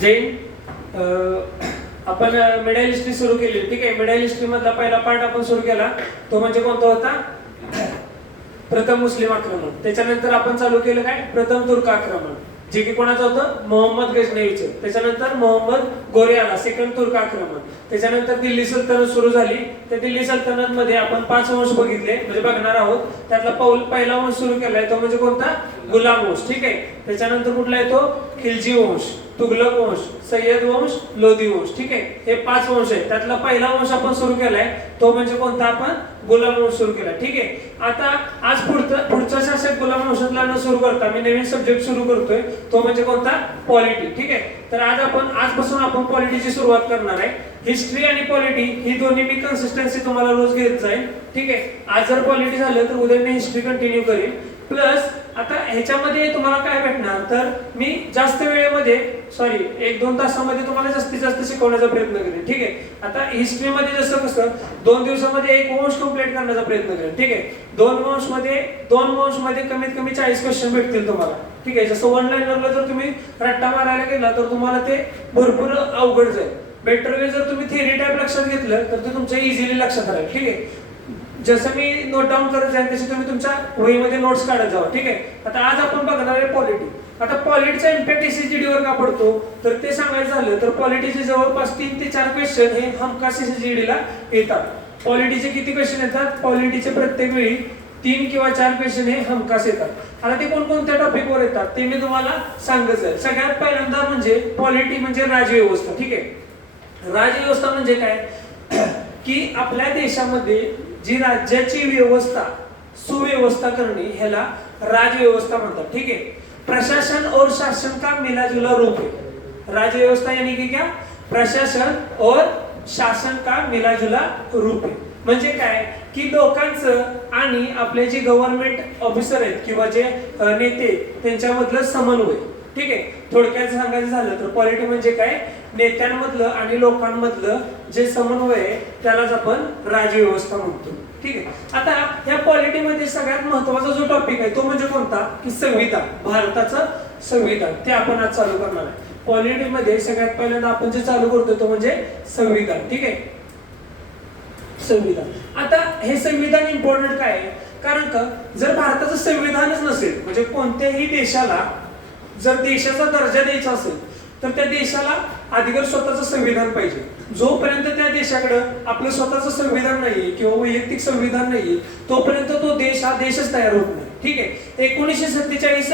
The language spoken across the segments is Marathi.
जैन आपण मिडायल हिस्ट्री सुरू केली. ठीक आहे, मिडायल हिस्ट्री मधला पहिला पार्ट आपण सुरू केला तो म्हणजे कोणता होता? प्रथम मुस्लिम आक्रमण. त्याच्यानंतर आपण चालू केलं काय? प्रथम तुर्क आक्रमण, जे की कोणाचं होतं? मोहम्मद गजनवीचं. त्याच्यानंतर मोहम्मद गोरे आला, सेकंड तुर्क आक्रमण. त्याच्यानंतर दिल्ली सल्तनत सुरू झाली. त्या दिल्ली सल्तनत मध्ये आपण 5 वंश बघितले, म्हणजे बघणार आहोत. त्यातला पहिला वंश सुरू केलाय तो म्हणजे कोणता? गुलाम वंश. ठीक आहे, त्याच्यानंतर कुठला येतो? खिलजी वंश, तुगलक वंश, सय्यद वंश, लोधी वंश. ठीक आहे, हे 5 वंश आहेत. त्यातला पहिला वंश आपण सुरू केलाय तो म्हणजे कोणता? आपण गुलाम वंश सुरू केला. ठीक आहे, आता आज पुढचा शासक गुलाम वंशातला न सुरू करता मी नवीन सब्जेक्ट सुरू करतोय तो म्हणजे कोणता? पॉलिटी. ठीक आहे, तर आजपासून आपण पॉलिटीची सुरुवात करणार आहे. हिस्ट्री आणि पॉलिटी ही दोन्ही मी कन्सिस्टन्सी तुम्हाला रोज घेत जाईल. ठीक आहे, आज जर पॉलिटी झालं तर उद्या मी हिस्ट्री कंटिन्यू करेन. प्लस आता ह्याच्यामध्ये तुम्हाला काय भेटणार, तर मी जास्त वेळेमध्ये 1-2 तासामध्ये तुम्हाला जास्तीत जास्त शिकवण्याचा प्रयत्न करेन. ठीक आहे, आता हिस्ट्रीमध्ये जसं कसं 2 दिवसामध्ये एक वंश कंप्लीट करण्याचा प्रयत्न करेन. ठीक आहे, 2 वंशमध्ये कमीत कमी 40 क्वेश्चन भेटतील तुम्हाला. ठीक आहे, जसं वन लाईनरला जर तुम्ही रट्टा मारायला गेला तर तुम्हाला ते भरपूर अवघड जाईल. बेटर वे जर तुम्ही थिअरी टाइप लक्षात घेतलं तर ते तुमच्या इझिली लक्षात राहील. ठीक आहे, जसं मी नोट डाऊन करत जाईल तसे तुम्ही तुमच्या वहीमध्ये नोट्स काढत जावा. ठीक आहे, आता आज आपण बघणार आहे पॉलिटी. आता पॉलिटीचा इम्पॅक्ट एसएसजीडी वर का पडतो तर ते सांगायचं झालं तर पॉलिटीचे जवळपास 3 ते 4 क्वेश्चन हे हमखास एसएसजीडी ला येतात. पॉलिटीचे किती क्वेश्चन येतात? पॉलिटीचे प्रत्येक वेळी 3 किंवा 4 क्वेश्चन हे हमखास येतात. आता ते कोणकोणत्या टॉपिकवर येतात ते मी तुम्हाला सांगत जाईल. सगळ्यात पहिल्यांदा म्हणजे पॉलिटी म्हणजे राजव्यवस्था. ठीक आहे, राजव्यवस्था म्हणजे काय की आपल्या देशामध्ये जी राज्याची व्यवस्था सुव्यवस्था करणे ह्याला राजव्यवस्था म्हणतात. ठीक आहे, प्रशासन और शासन का मिलाजुला रूप है. राजव्यवस्था यानी कि क्या? प्रशासन और शासन का मिलाजुला रूप है. म्हणजे काय की लोकांचं आणि आपले जे गव्हर्नमेंट ऑफिसर आहेत किंवा जे नेते त्यांच्यामधलं समन्वय. ठीक आहे, थोडक्यात सांगायचं झालं तर पॉलिटी म्हणजे काय? नेत्यांमधलं आणि लोकांमधलं जे समन्वय आहे त्यालाच आपण राजव्यवस्था म्हणतो. ठीक आहे, आता या पॉलिटीमध्ये सगळ्यात महत्त्वाचा जो टॉपिक आहे तो म्हणजे कोणता? की संविधान, भारताचं संविधान. ते आपण आज चालू करणार आहे. पॉलिटीमध्ये सगळ्यात पहिल्यांदा आपण जे चालू करतो तो म्हणजे संविधान. ठीक आहे, संविधान. आता हे संविधान इम्पॉर्टंट काय आहे? कारण का जर भारताचं संविधानच नसेल, म्हणजे कोणत्याही देशाला जर देशाचा दर्जा द्यायचा असेल तर त्या देशाला अधिकार स्वतःचं संविधान पाहिजे. जोपर्यंत त्या देशाकडे आपलं स्वतःचं संविधान नाहीये किंवा वैयक्तिक संविधान नाहीये तोपर्यंत तो देश हा देशच तयार होत नाही. ठीक आहे, 1947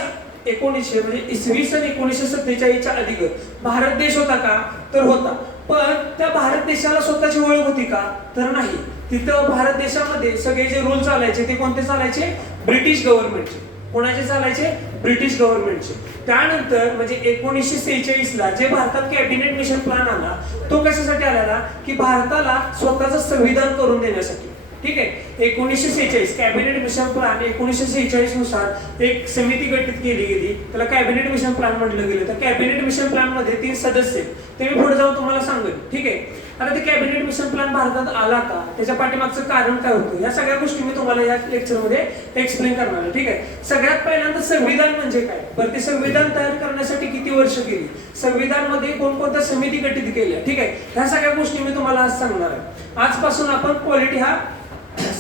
म्हणजे इसवी सन 1947च्या अगोदर भारत देश होता का? तर होता. पण त्या भारत देशाला स्वतःची ओळख होती का? तर नाही. तिथं भारत देशामध्ये सगळे जे रूल चालायचे ते कोणते चालायचे? ब्रिटिश गव्हर्नमेंटचे. कोणाचे चालायचे? ब्रिटिश गव्हर्नमेंटचे. त्यानंतर म्हणजे 1946 ला जे भारतात कॅबिनेट मिशन प्लॅन आला तो कशासाठी आला? की भारताला स्वतःचं संविधान करून देण्यासाठी. ठीक आहे, 1946 कॅबिनेट मिशन प्लॅन 1946 नुसार एक समिती गठीत केली गेली, त्याला कॅबिनेट मिशन प्लॅन म्हटलं गेलं. तर कॅबिनेट मिशन प्लॅन मध्ये 3 सदस्य ते मी पुढे जाऊन तुम्हाला सांगेन. ठीक आहे, आता ते कॅबिनेट मिशन प्लॅन भारतात आला का? त्याच्या पाठीमागचं कारण काय होतं? या सगळ्या गोष्टी मी तुम्हाला या लेक्चर मध्ये एक्सप्लेन करणार आहे. ठीक आहे, सगळ्यात पहिल्यांदा संविधान म्हणजे काय? बरं, ते संविधान तयार करण्यासाठी किती वर्ष गेली? संविधान मध्ये कोणकोणत्या समिती गठीत केल्या? ठीक आहे, ह्या सगळ्या गोष्टी मी तुम्हाला आज सांगणार आहे. आजपासून आपण पॉलिटी हा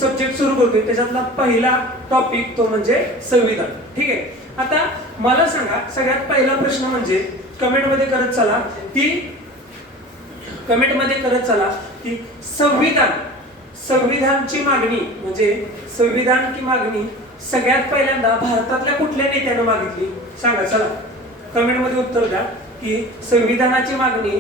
सब्जेक्ट सुरू करतोय. त्याच्यातला पहिला टॉपिक तो म्हणजे संविधान. ठीक आहे, आता मला सांगा सगळ्यात पहिला प्रश्न म्हणजे कमेंट मध्ये करत चला की संविधानची मागणी म्हणजे संविधान की मागणी सगळ्यात पहिल्यांदा भारतातल्या कुठल्या नेत्यानं मागितली? सांगा चला, कमेंट मध्ये उत्तर द्या की संविधानाची मागणी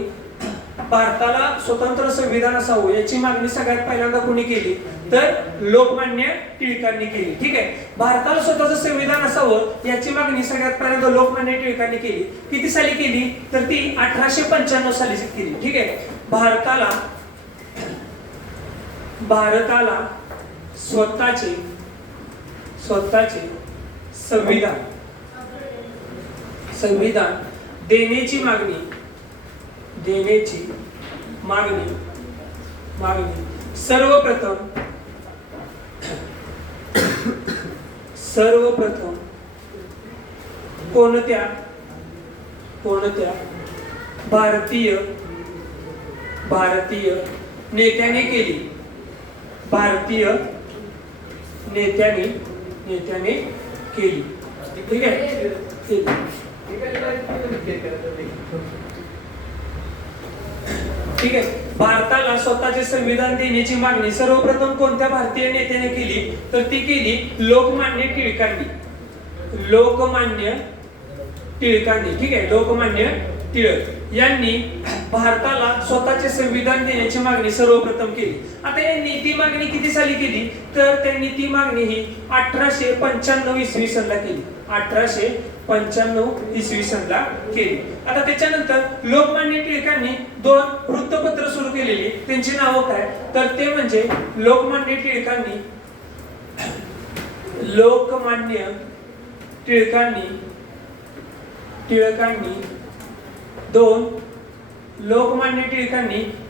भारताला स्वतंत्र संविधान असावं याची मागणी सगळ्यात पहिल्यांदा कोणी केली? तर लोकमान्य टिळकांनी केली. ठीक आहे, भारताला स्वतःचं संविधान असावं याची मागणी सगळ्यात पहिल्यांदा लोकमान्य टिळकांनी केली. किती साली केली? तर ती 1895 साली केली. ठीक आहे, भारताला स्वतःचे संविधान देण्याची मागणी सर्वप्रथम कोणत्या भारतीय नेत्याने केली, भारतीय नेत्याने केली, ठीक आहे. ठीक आहे. भारताला स्वतःचे संविधान देण्याची मागणी सर्वप्रथम कोणत्या भारतीय नेत्याने केली, तर ती केली लोकमान्य टिळकांनी. लोकमान्य टिळकांनी, ठीक आहे. लोकमान्य टिळक यांनी भारताला स्वतःचे संविधान देण्याची मागणी सर्वप्रथम केली. आता यांनी ती मागणी किती साली केली, तर त्यांनी ती मागणी ही 1895 इसवी सनला केली. 1895 इसवी सनला केली. आता त्याच्यानंतर लोकमान्य टिळकांनी 2 वृत्तपत्र सुरू केलेली. त्यांची नावं काय, तर ते म्हणजे लोकमान्य टिळकांनी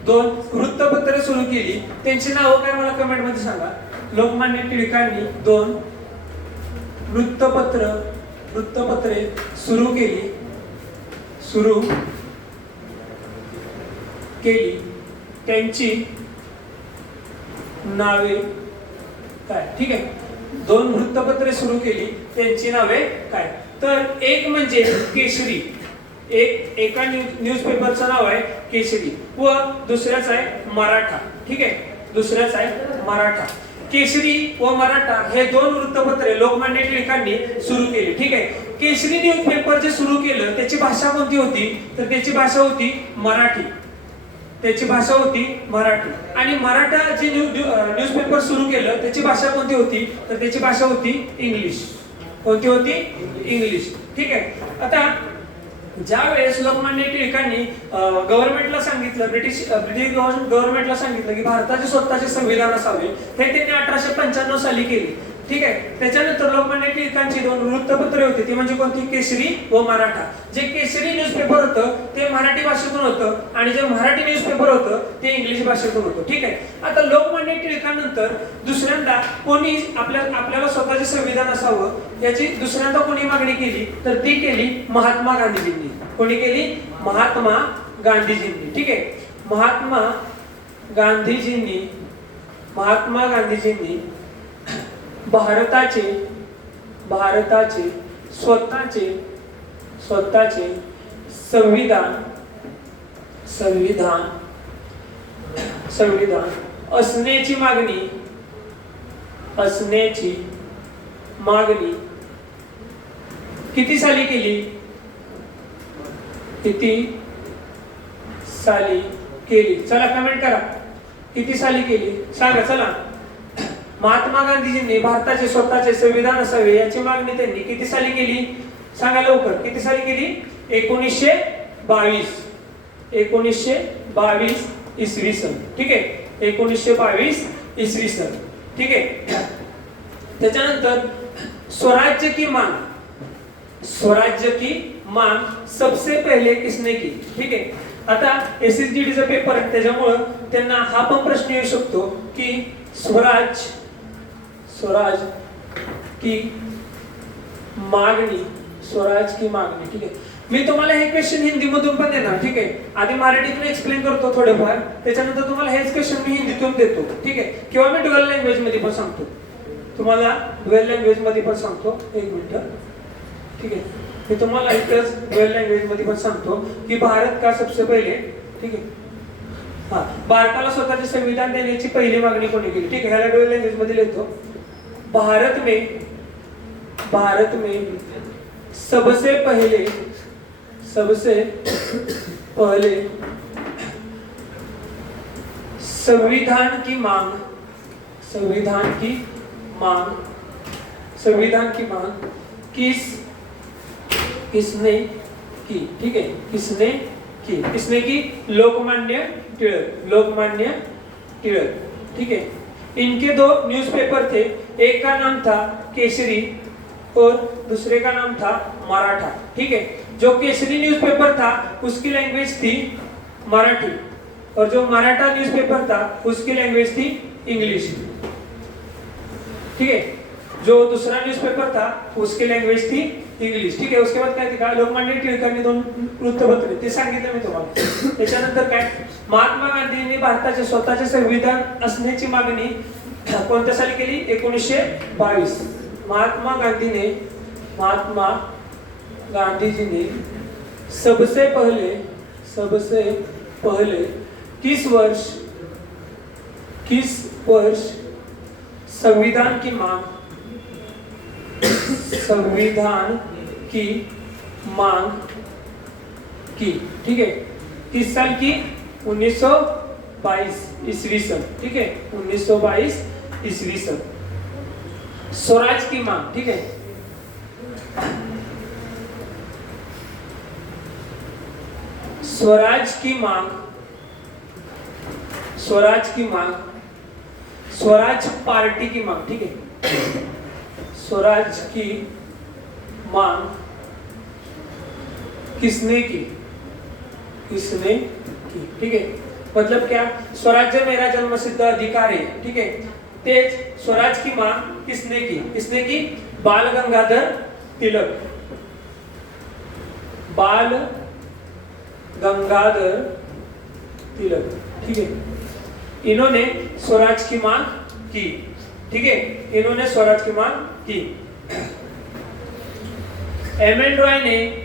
2 वृत्तपत्र सुरू केली. त्यांची नावं काय मला कमेंट मध्ये सांगा. लोकमान्य टिळकांनी 2 वृत्तपत्रे सुरू केली. त्यांची नावे काय, ठीक आहे. 2 वृत्तपत्रे सुरू केली, त्यांची नावे काय, तर एक म्हणजे केसरी. एका न्यूजपेपरचं नाव आहे केसरी व दुसऱ्याच आहे मराठा, ठीक आहे. दुसऱ्याच आहे मराठा. केसरी व मराठा हे 2 वृत्तपत्रे लोकमान्य टिळकांनी सुरू केली, ठीक आहे. केसरी न्यूजपेपर जे सुरू केलं त्याची भाषा कोणती होती, तर त्याची भाषा होती मराठी. आणि मराठा जे न्यूजपेपर सुरू केलं त्याची भाषा कोणती होती, तर त्याची भाषा होती इंग्लिश. कोणती होती, इंग्लिश, ठीक आहे. आता ज्या वेळेस लोकमान्य टिळकांनी गव्हर्नमेंटला सांगितलं, ब्रिटिश गव्हर्नमेंटला सांगितलं की भारताचे स्वतःचे संविधान असावे, हे त्यांनी 1895 साली केले, ठीक आहे. त्याच्यानंतर लोकमान्य टिळकांची 2 वृत्तपत्रे होती, ती म्हणजे कोणती, केसरी व मराठा. जे केसरी न्यूजपेपर होतं ते मराठी भाषेतून होतं आणि जे मराठी न्यूजपेपर होतं ते इंग्लिश भाषेतून होतं, ठीक आहे. आता लोकमान्य टिळकांनंतर दुसऱ्यांदा कोणी आपल्याला स्वतःचे संविधान असावं याची दुसऱ्यांदा कोणी मागणी केली, तर ती केली महात्मा गांधीजींनी. कोणी केली, महात्मा गांधीजींनी, ठीक आहे. महात्मा गांधीजींनी भारताचे स्वतःचे संविधान असण्याची मागणी किती साली केली, चला कमेंट करा. किती साली केली सांगा, चला. महात्मा गांधीजींनी भारताचे स्वतःचे संविधान असावे याची मागणी त्यांनी किती साली केली सांगा लवकर. किती साली केली, 1922 इसवी सन, ठीक आहे. 1922 इसवी सन, ठीक आहे. त्याच्यानंतर स्वराज्य की मांग सबसे पहले किसने की, ठीक आहे. आता एसएसजीडीचा पेपर आहे त्याच्यामुळे त्यांना हा पण प्रश्न येऊ शकतो की स्वराज की मागणी, ठीक आहे. मी तुम्हाला हे क्वेश्चन हिंदी मधून पण देणार, ठीक आहे. आधी मराठीतून एक्सप्लेन करतो थोडेफार, त्याच्यानंतर तुम्हाला हेच क्वेश्चन मी हिंदीतून देतो, ठीक आहे. किंवा मी ड्युअल लँग्वेज मध्ये पण सांगतो तुम्हाला, ड्युअल लँग्वेज मध्ये पण सांगतो. एक मिनिट, ठीक आहे. मी तुम्हाला इथंच ड्युअल लँग्वेज मध्ये पण सांगतो की भारत का सबसे पहिले, ठीक आहे. भारताला स्वतःचे संविधान देण्याची पहिली मागणी कोणी केली, ठीक आहे. ह्याला ड्युअल लँग्वेज मध्ये लिहितो. भारत में सबसे पहले संविधान की मांग किसने की, ठीक है. किसने की, लोकमान्य टिळक, ठीक है. इनके 2 न्यूज़पेपर थे, एक का नाम था केसरी और दूसरे का नाम था मराठा, ठीक है. जो केसरी न्यूज़पेपर था उसकी लैंग्वेज थी मराठी और जो मराठा न्यूज़पेपर था उसकी लैंग्वेज थी इंग्लिश, ठीक है. जो दूसरा न्यूज़पेपर था उसकी लैंग्वेज थी इंग्लिश, ठीक आहे. उसके बाद काय का लोकमान्य टिळकांनी 2 वृत्तपत्रे, ते सांगितलं मी तुम्हाला. त्याच्यानंतर काय, महात्मा गांधींनी भारताचे स्वतःचे संविधान असण्याची मागणी कोणत्या साली केली? 1922. महात्मा गांधीजी ने सबसे पहले किस वर्ष संविधान की मांग की, ठीक है. किस साल की? 1922 ईस्वी सन, ठीक है. 1922 ईस्वी सन. स्वराज की मांग, ठीक है. स्वराज की मांग, स्वराज पार्टी की मांग, ठीक है. स्वराज की मांग किसने की, ठीक है. मतलब क्या, स्वराज्य मेरा जन्मसिद्ध अधिकार है, ठीक है. तेज स्वराज की मांग किसने की? बाल गंगाधर तिलक. ठीक है. इन्होंने स्वराज की मांग की, ठीक है. इन्होंने स्वराज की मांग की. एम.एन. रॉय ने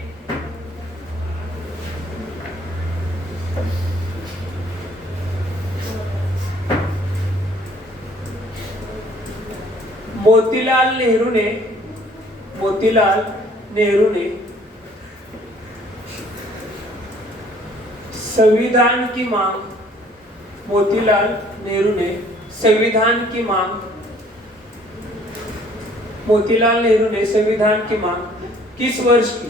मोतीलाल नेहरू ने संविधान की मांग, मोतीलाल नेहरू ने संविधान की मांग किस वर्ष की,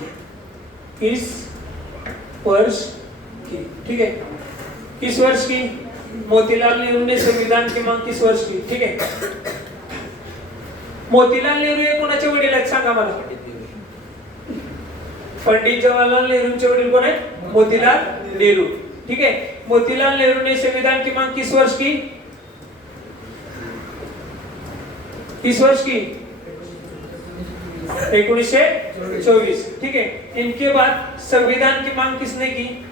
ठीक है. किस वर्ष की? मोतीलाल नेहरू ने संविधान की मांग किस वर्ष की, ठीक है. मोतीलाल नेहरू हे कोणाचे वडील आहेत सांगा मला? पंडित जवाहरलाल नेहरूंचे वडील कोण आहेत? मोतीलाल नेहरू, ठीक है. मोतीलाल नेहरू ने संविधान की मांग किस वर्ष की? 1924, ठीक है. इनके बाद संविधान की मांग किसने की?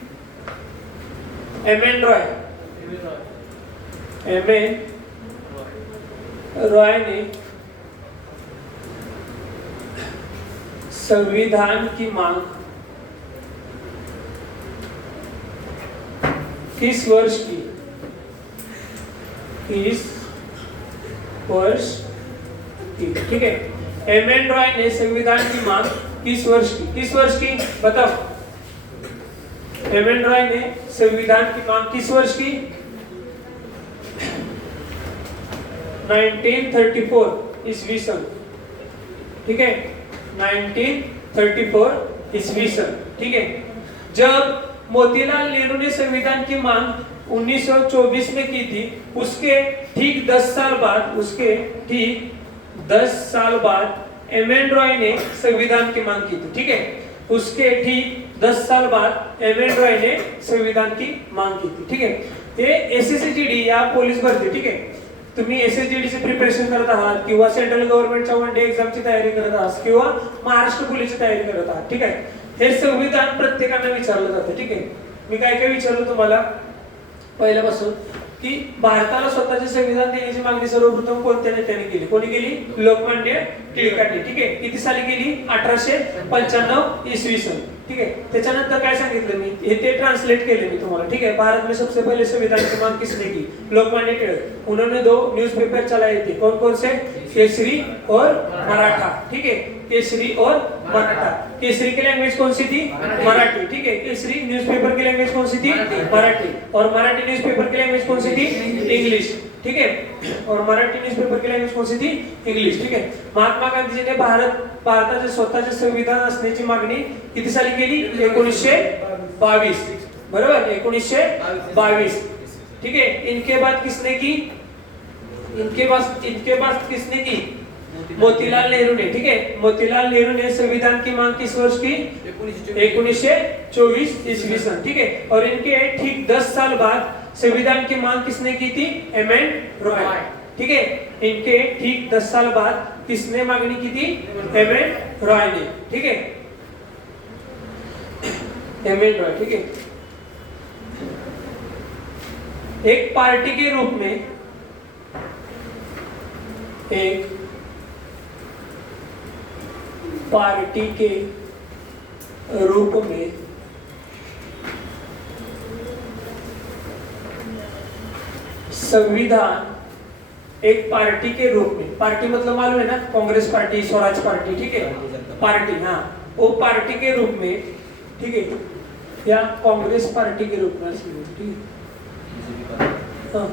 एम.एन. रॉय ने संविधान की मांग किस वर्ष की? ठीक है. एम.एन. रॉय ने संविधान की मांग किस वर्ष की? बताओ. एम.एन. रॉय ने संविधान की मांग किस वर्ष की? 1934 ईस्वी सन, ठीक है. 1934 ईस्वी सन, ठीक है. जब मोतीलाल नेहरू ने संविधान की मांग 1924 में की थी, उसके ठीक 10 साल बाद एम.एन. रॉय ने संविधान की मांग की थी, ठीक है. उसके ठीक 10 साल बाद एम.एन. रॉय ने संविधान की मांग की थी, ठीक है. हे एसएसजीडी या पोलीस भरती, ठीक आहे. तुम्ही एसएसजीडी ची प्रिपरेशन करत आहात किंवा सेंट्रल गव्हर्नमेंटच्या वन डे एक्झामची तयारी करत आहात किंवा महाराष्ट्र पोलीसची तयारी करत आहात, ठीक आहे. हे संविधान प्रत्येकाला विचारलं जातं, ठीक आहे. मी काय काय विचारलं तुम्हाला पहिल्यापासून की भारताला स्वतःचे संविधान देण्याची मागणी सर्वप्रथम कोणत्या नेत्याने केली? कोणी केली? लोकमान्य टिळकांनी, ठीक आहे. किती साली केली? 1895 ईस्वी सन, ठीक है. त्याच्यानंतर काय सांगितलं मी हे ते ट्रांसलेट केले मी तुम्हाला, ठीक है. भारत में सबसे पहले संविधान की मांग किसने की? लोकमान्य टिळक. उन्होंने 2 न्यूज़पेपर चलाए थे. कौन से? केसरी और मराठा, ठीक है. केसरी और मराठा. केसरी की लैंग्वेज कौन सी थी? मराठी, ठीक है. केसरी न्यूज़पेपर की लैंग्वेज कौन सी थी? मराठी. और मराठी न्यूज़पेपर की लैंग्वेज कौन सी थी? इंग्लिश, ठीक है. और मराठी न्यूज़पेपर की लैंग्वेज कौन सी थी? इंग्लिश, ठीक है. महात्मा गांधीजीने भारताचे स्वतःचे संविधान असण्याची मागणी किती साली केली? 1922, बरोबर. 1922, ठीक है. इनके बाद किसने की? इनके बाद किसने की? मोतीलाल नेहरू ने, ठीक है. मोतीलाल नेहरू ने संविधान की मांग किस वर्ष की? 1924 ईस्वी सन, ठीक है. और इनके ठीक 10 साल बाद संविधान की मांग किसने की थी? एम.एन. रॉय, ठीक है. इनके ठीक 10 साल बाद किसने मागणी की थी? एम.एन. रॉय ने, ठीक है, एम.एन. रॉय, ठीक है। एक पार्टी के रूप में, एक पार्टी के रूप में संविधान, एक पार्टी के रूप में, पार्टी मतलब मालूम है ना, कांग्रेस पार्टी, स्वराज पार्टी, ठीक है, पार्टी, हाँ, वो पार्टी के रूप में, ठीक है, या कांग्रेस पार्टी के रूप में, ठीक है, हाँ,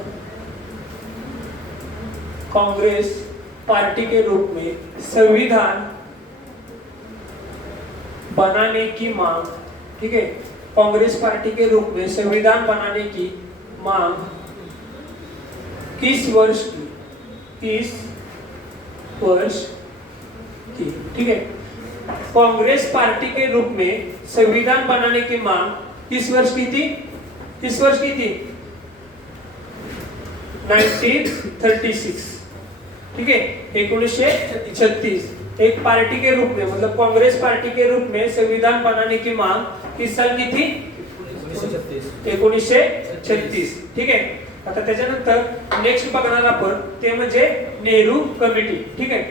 कांग्रेस पार्टी के रूप में संविधान बनाने की मांग, ठीक है, कांग्रेस पार्टी के रूप में संविधान बनाने की मांग किस वर्ष की? किस वर्ष की, ठीक है, कांग्रेस पार्टी के रूप में संविधान बनाने की मांग किस वर्ष की थी? किस वर्ष की थी? 1936, ठीक है, 1936। एक पार्टी के रूप में, मतलब कांग्रेस पार्टी के रूप में संविधान बनाने की मांग किस साल की थी? 1936, ठीक है। आता त्याच्यानंतर नेक्स्ट बघणार आपण ते म्हणजे नेहरू कमिटी, ठीक आहे।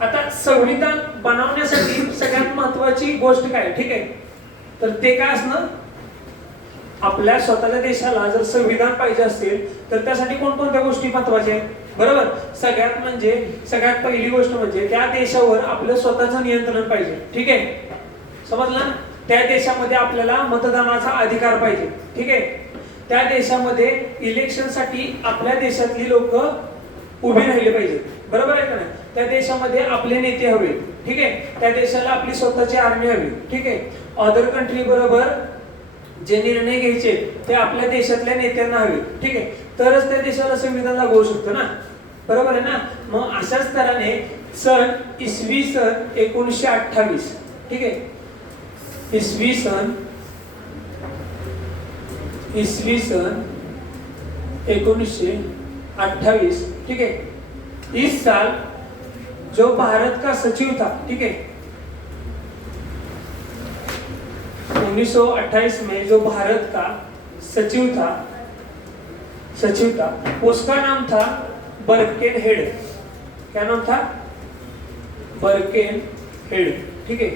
आता संविधान बनवण्यासाठी सगळ्यात महत्त्वाची गोष्ट काय, ठीक आहे, तर ते काय असणं, आपल्या स्वतःच्या देशाला जर संविधान पाहिजे असेल तर त्यासाठी कोणकोणत्या गोष्टी महत्त्वाच्या आहेत, बरोबर। सगळ्यात पहिली गोष्ट म्हणजे त्या देशावर आपलं स्वतःचं नियंत्रण पाहिजे, ठीक आहे, समजलं ना। त्या देशामध्ये आपल्याला मतदानाचा अधिकार पाहिजे, ठीक आहे। त्या देशामध्ये इलेक्शनसाठी आपल्या देशातली लोक उभी राहिले पाहिजे, बरोबर आहे का नाही। त्या देशामध्ये आपले नेते हवे, ठीक आहे, त्या देशाला आपली स्वतःची आर्मी हवी, ठीक आहे। अदर कंट्री बरोबर जे निर्णय घ्यायचे ते आपल्या देशातल्या नेत्यांना हवे, ठीक आहे, तरच त्या देशाला संविधान लागू होऊ शकतं ना, बरोबर आहे ना। मग अशाच तऱ्हेने सन इसवी सन 1928, ठीक आहे, इसवी सन 1928, ठीक है। इस साल जो भारत का सचिव था, ठीक है, 1928 में जो भारत का सचिव था, उसका नाम था बर्केनहेड। क्या नाम था? बर्केनहेड, ठीक है,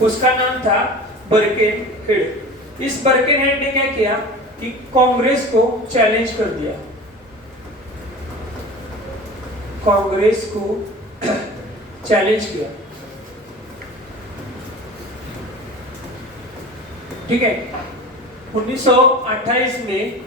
उसका नाम था बर्केनहेड। इस बर्केनहेड ने क्या किया कि कांग्रेस को चैलेंज कर दिया, कांग्रेस को चैलेंज किया, ठीक है। 1928 में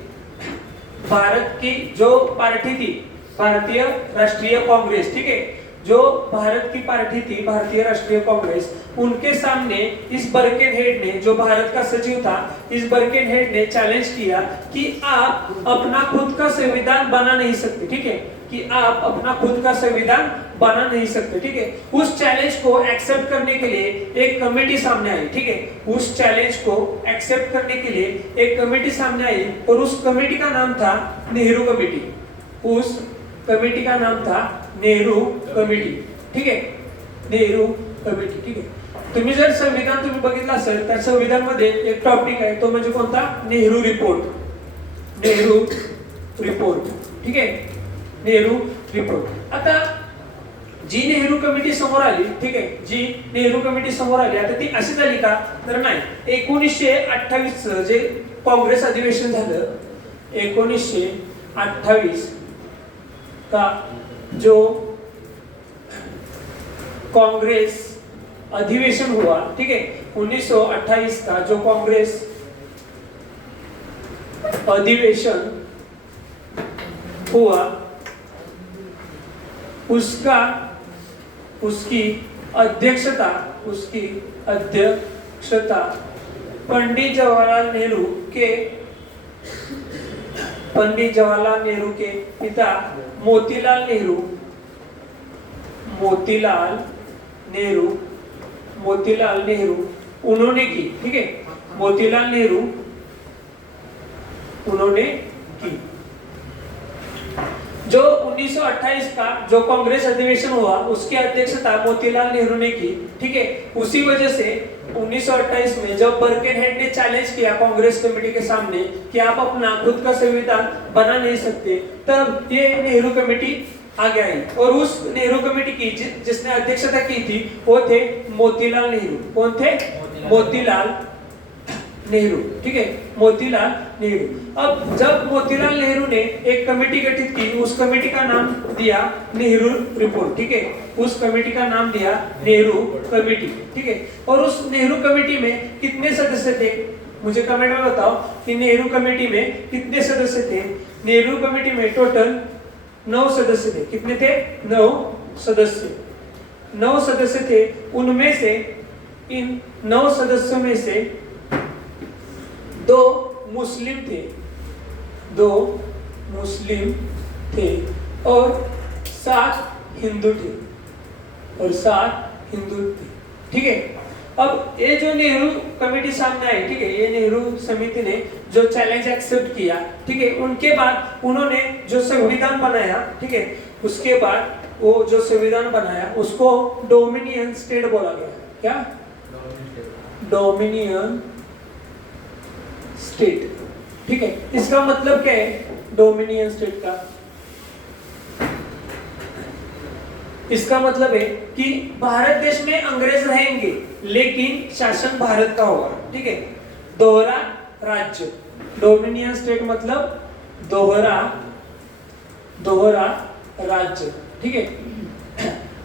भारत की जो पार्टी थी, भारतीय राष्ट्रीय कांग्रेस, ठीक है, जो भारत की पार्टी थी, भारतीय राष्ट्रीय कांग्रेस, उनके सामने इस बर्केनहेड ने, जो भारत का सचिव था, इस बर्केनहेड ने चैलेंज किया कि आप अपना खुद का संविधान बना नहीं सकते, ठीक है, कि आप अपना खुद का संविधान बना नहीं सकते, ठीक है। उस चैलेंज को एक्सेप्ट करने के लिए एक कमेटी सामने आई, ठीक है, उस चैलेंज को एक्सेप्ट करने के लिए एक कमेटी सामने आई और उस कमेटी का नाम था नेहरू कमेटी। उस कमेटी का नाम था नेहरू कमिटी, ठीक है, नेहरू कमिटी, ठीक है। तुम्ही जर संविधान तुम्ही बघितलं असेल तर संविधान मध्ये एक टॉपिक आहे, तो म्हणजे कोणता? नेहरू रिपोर्ट, नेहरू रिपोर्ट, ठीक है, नेहरू रिपोर्ट। आता जी नेहरू कमिटी समोर आली, ठीक आहे, जी नेहरू कमिटी समोर आली, आता ती अशी झाली का? तर नाही, 1928 जे काँग्रेस अधिवेशन झालं, 1928 का जो कांग्रेस अधिवेशन हुआ, ठीक है, 1928 का जो कांग्रेस अधिवेशन हुआ, उसकी अध्यक्षता पंडित जवाहरलाल नेहरू के पिता मोतीलाल नेहरू उन्होंने की, ठीक है, मोतीलाल नेहरू उन्होंने की। जो 1928 का जो कांग्रेस अधिवेशन हुआ उसकी अध्यक्षता मोतीलाल नेहरू ने की, ठीक है। उसी वजह से 1928 में जब बर्केनहेड ने चैलेंज किया कांग्रेस कमेटी के सामने कि आप अपना खुद का संविधान बना नहीं सकते, तब ये नेहरू कमेटी आगे आई। और उस नेहरू कमेटी की जिसने अध्यक्षता की थी वो थे मोतीलाल नेहरू। कौन थे? मोतीलाल नेहरू, ठीक है, मोतीलाल नेहरू। अब जब मोतीलाल नेहरू ने एक कमेटी गठित की, उस कमेटी का नाम दिया नेहरू रिपोर्ट, ठीक है, उस कमेटी का नाम दिया नेहरू कमेटी, ठीक है। और उस नेहरू कमेटी में कितने सदस्य थे? मुझे कमेंट में बताओ कि नेहरू कमेटी में कितने सदस्य थे। नेहरू कमेटी में टोटल 9 सदस्य थे। कितने थे? 9 सदस्य। 9 सदस्य थे। उनमें से इन 9 सदस्यों में से 2 मुस्लिम थे, 2 मुस्लिम थे और 7 हिंदू थे, और 7 हिंदू थे, ठीक है। अब ये जो नेहरू कमेटी सामने आई, ठीक है, ये नेहरू समिति ने जो चैलेंज एक्सेप्ट किया, ठीक है, उनके बाद उन्होंने जो संविधान बनाया, ठीक है, उसके बाद वो जो संविधान बनाया उसको डोमिनियन स्टेट बोला गया। क्या? डोमिनियन स्टेट, ठीक है। इसका मतलब क्या है डोमिनियन स्टेट का? इसका मतलब है कि भारत देश में अंग्रेज रहेंगे लेकिन शासन भारत का होगा, ठीक है। दोहरा राज्य, डोमिनियन स्टेट मतलब दोहरा राज्य, ठीक है।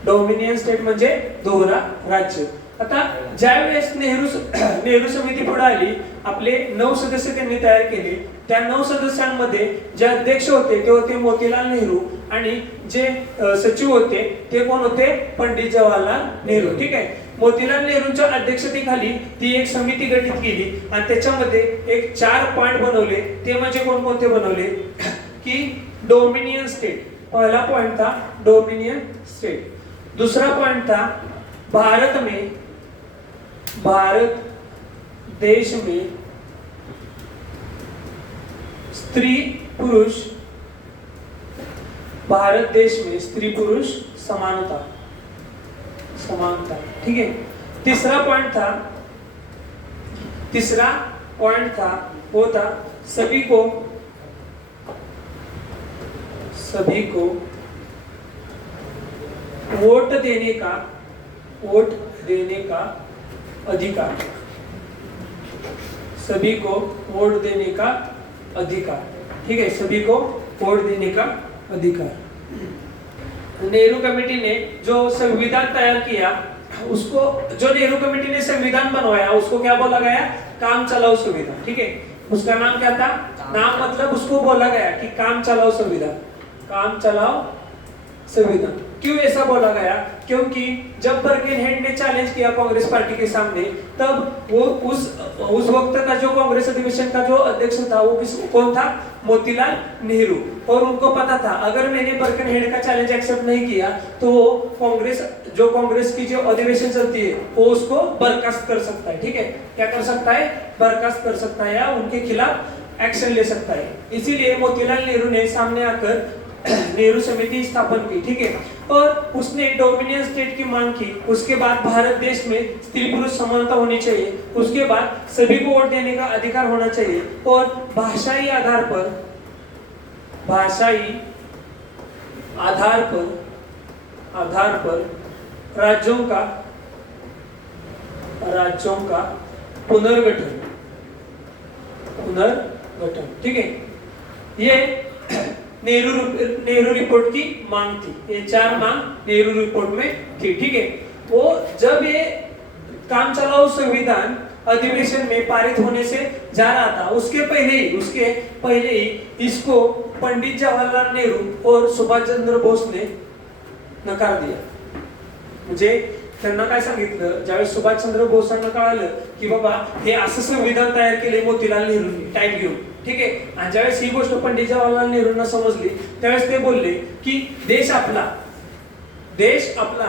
डोमिनियन स्टेट म्हणजे दोहरा राज्य। आता ज्यावेळेस नेहरू समिती पुढे आली, आपले 9 सदस्य त्यांनी तयार केले। त्या 9 सदस्यांमध्ये जे अध्यक्ष होते ते होते मोतीलाल नेहरू, आणि जे सचिव होते ते कोण होते? पंडित जवाहरलाल नेहरू, ठीक आहे। मोतीलाल नेहरूंच्या अध्यक्षतेखाली ती एक समिती गठीत केली आणि त्याच्यामध्ये एक 4 पॉइंट बनवले। ते म्हणजे कोणकोणते बनवले? की डोमिनियन स्टेट, पहला पॉइंट था डोमिनियन स्टेट। दूसरा पॉइंट था भारत देश में स्त्री पुरुष, भारत देश में स्त्री पुरुष समानता, ठीक है। तीसरा पॉइंट था वो था सभी को वोट देने का अधिकार, सभी को वोट देने का अधिकार, ठीक है, सभी को वोट देने का अधिकार। नेहरू कमेटी ने जो संविधान तैयार किया, उसको जो नेहरू कमेटी ने संविधान बनवाया उसको क्या बोला गया? काम चलाओ संविधान, ठीक है। उसका नाम क्या था? नाम मतलब उसको बोला गया कि काम चलाओ संविधान, काम चलाओ संविधान। क्यों ऐसा बोला गया? क्योंकि जब बर्केनहेड ने चैलेंज किया कांग्रेस पार्टी के सामने, तब वो उस वक्त का जो कांग्रेस अधिवेशन का जो अध्यक्ष था वो कौन था? मोतीलाल नेहरू। और उनको पता था अगर मैंने बर्केनहेड का चैलेंज एक्सेप्ट नहीं किया तो वो कांग्रेस की जो अधिवेशन चलती है वो उसको बर्खास्त कर सकता है, ठीक है। क्या कर सकता है? बर्खास्त कर सकता है या उनके खिलाफ एक्शन ले सकता है। इसीलिए मोतीलाल नेहरू ने सामने आकर नेहरू समिति स्थापन की, ठीक है। और उसने डोमिनियन स्टेट की मांग की। उसके बाद भारत देश में स्त्री पुरुष समानता होनी चाहिए, उसके बाद सभी को वोट देने का अधिकार होना चाहिए, और भाषाई आधार पर राज्यों का पुनर्गठन, ठीक है। ये नेहरू रिपोर्ट की मांग थी। ये 4 मांग नेहरू रिपोर्ट में थी, ठीक है। वो जब ये काम चलाओ संविधान अधिवेशन में पारित होने से जा रहा था, उसके पहले ही इसको पंडित जवाहरलाल नेहरू और सुभाष चंद्र बोस ने नकार दिया। म्हणजे त्यांना काय सांगितलं, ज्यावेळेस सुभाष चंद्र बोसांना कळालं की बाबा हे असं संविधान तयार केले मोतीलाल नेहरूंनी टाइम घेऊन, ठीक आहे, आणि ज्यावेळेस ही गोष्ट पंडित जवाहरलाल नेहरूंना समजली त्यावेळेस ते बोलले की देश आपला,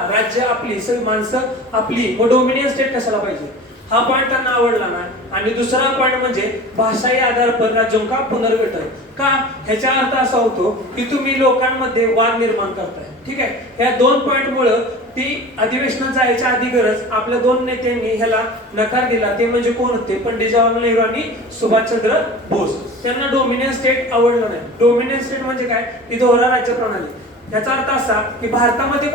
राज्य आपली, सगळी माणसं आपली, मग डोमिनियन स्टेट कशाला पाहिजे? हा पॉइंट त्यांना आवडला नाही। आणि दुसरा पॉईंट म्हणजे भाषाई आधार पर राज्यों का पुनर्गठन. का? ह्याचा अर्थ असा होतो की तुम्ही लोकांमध्ये वाद निर्माण करताय. ठीक आहे, ह्या 2 पॉईंट मुळे ती अधिवेशनात जायच्या आधी गरज आपल्या 2 नेत्यांनी ह्याला नकार दिला. ते म्हणजे कोण होते? पंडित जवाहरलाल नेहरू आणि सुभाषचंद्र बोस. त्यांना डोमिनियन स्टेट आवडलं नाही. डोमिनियन स्टेट म्हणजे काय? की दोहरा राज्य प्रणाली. याचा अर्थ असा की भारतामध्ये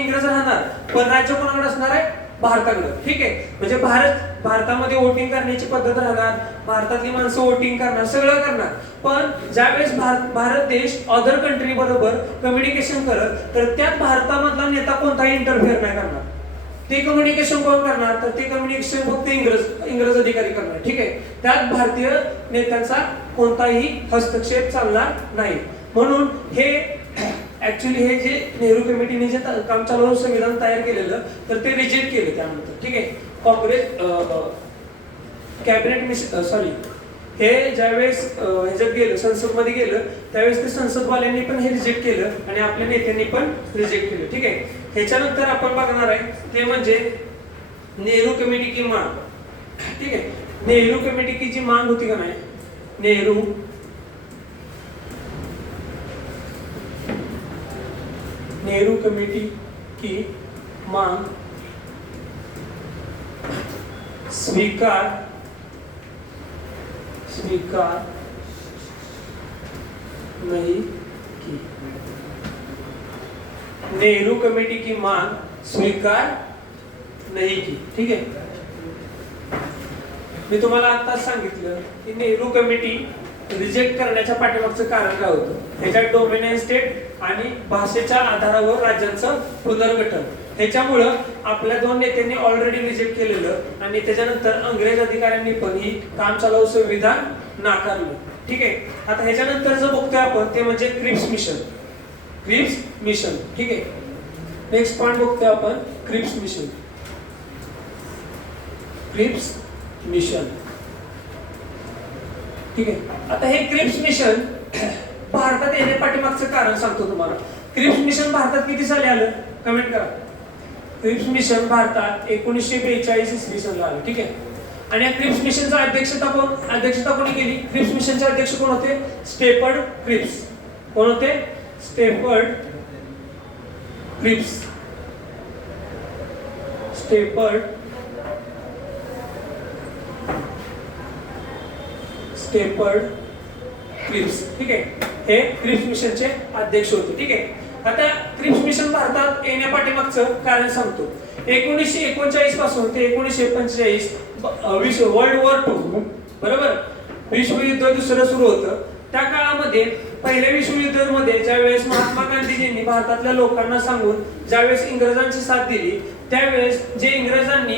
इंग्रज राहणार पण राज्य कोणाकडे असणार आहे? भारताकडे. ठीक आहे, म्हणजे भारतामध्ये वोटिंग करण्याची पद्धत राहणार, भारतातली माणसं वोटिंग करणार, सगळं करणार. पण ज्यावेळेस भारत देश अदर कंट्री बरोबर कम्युनिकेशन करत तर त्यात भारतामधला नेता कोणताही इंटरफेअर नाही करणार. ते कम्युनिकेशन कोण करणार? तर ते कम्युनिकेशन फक्त इंग्रज अधिकारी करणार. ठीक आहे, त्यात भारतीय नेत्यांचा कोणताही हस्तक्षेप चालणार नाही. म्हणून हे ऍक्च्युली हे जे नेहरू कमिटीने जे काम चालवून संविधान तयार केलेलं तर ते रिजेक्ट केलं त्यानंतर. ठीक आहे, काँग्रेस कॅबिनेट हे ज्यावेळेस ह्याच्यात गेलं, संसदमध्ये गेलं, त्यावेळेस ते संसदवाल्यांनी पण हे रिजेक्ट केलं आणि आपल्या नेत्यांनी पण रिजेक्ट केलं. ठीक आहे, ह्याच्यानंतर आपण बघणार आहे ते म्हणजे नेहरू कमिटी की मांग. ठीक आहे, नेहरू कमिटी की जी मांग होती का नाही, नेहरू कमेटी की मांग स्वीकार नहीं की. नेहरू कमेटी की मांग स्वीकार नहीं की. ठीक आहे, मी तुम्हाला आताच सांगितलं की नेहरू कमिटी रिजेक्ट करण्याच्या पाठीमागचं कारण काय होतं. ह्याच्यात डोमिनियन स्टेट आणि भाषेच्या आधारावर राज्यांचं पुनर्गठन. ह्याच्यामुळं आपल्या 2 नेत्यांनी ऑलरेडी रिजेक्ट केलेलं आणि त्याच्यानंतर अंग्रेज अधिकाऱ्यांनी पण ही काम चालवू संविधान नाकारलं. ठीक आहे, आता ह्याच्यानंतर जो बघतोय आपण ते म्हणजे क्रिप्स मिशन. ठीक आहे, नेक्स्ट पॉइंट बघतोय आपण क्रिप्स मिशन. ठीक आहे, आता हे क्रिप्स मिशन भारतात येण्या पाठीमागचं कारण सांगतो तुम्हाला. क्रिप्स मिशन भारतात किती साली आलं? कमेंट करा. क्रिप्स मिशन भारतात 1942 इसवी सनला आलं. ठीक आहे, आणि या क्रिप्स मिशनचा अध्यक्षता कोणी केली? क्रिप्स मिशनचे अध्यक्ष कोण होते? Stafford Cripps. कोण होते? Stafford Cripps. ठीक आहे, हे क्रिप्स मिशनचे अध्यक्ष होते. ठीक आहे, आता क्रिप्स मिशन भारतात येण्या पाठीमागचं कारण सांगतो. 1939 पासून ते 1945 वर्ल्ड वॉर 2 बरोबर, विश्वयुद्ध दुसरं सुरू होतं. त्या काळामध्ये पहिल्या विश्वयुद्धामध्ये ज्यावेळेस महात्मा गांधीजींनी भारतातल्या लोकांना सांगून ज्यावेळेस इंग्रजांची साथ दिली त्यावेळेस जे इंग्रजांनी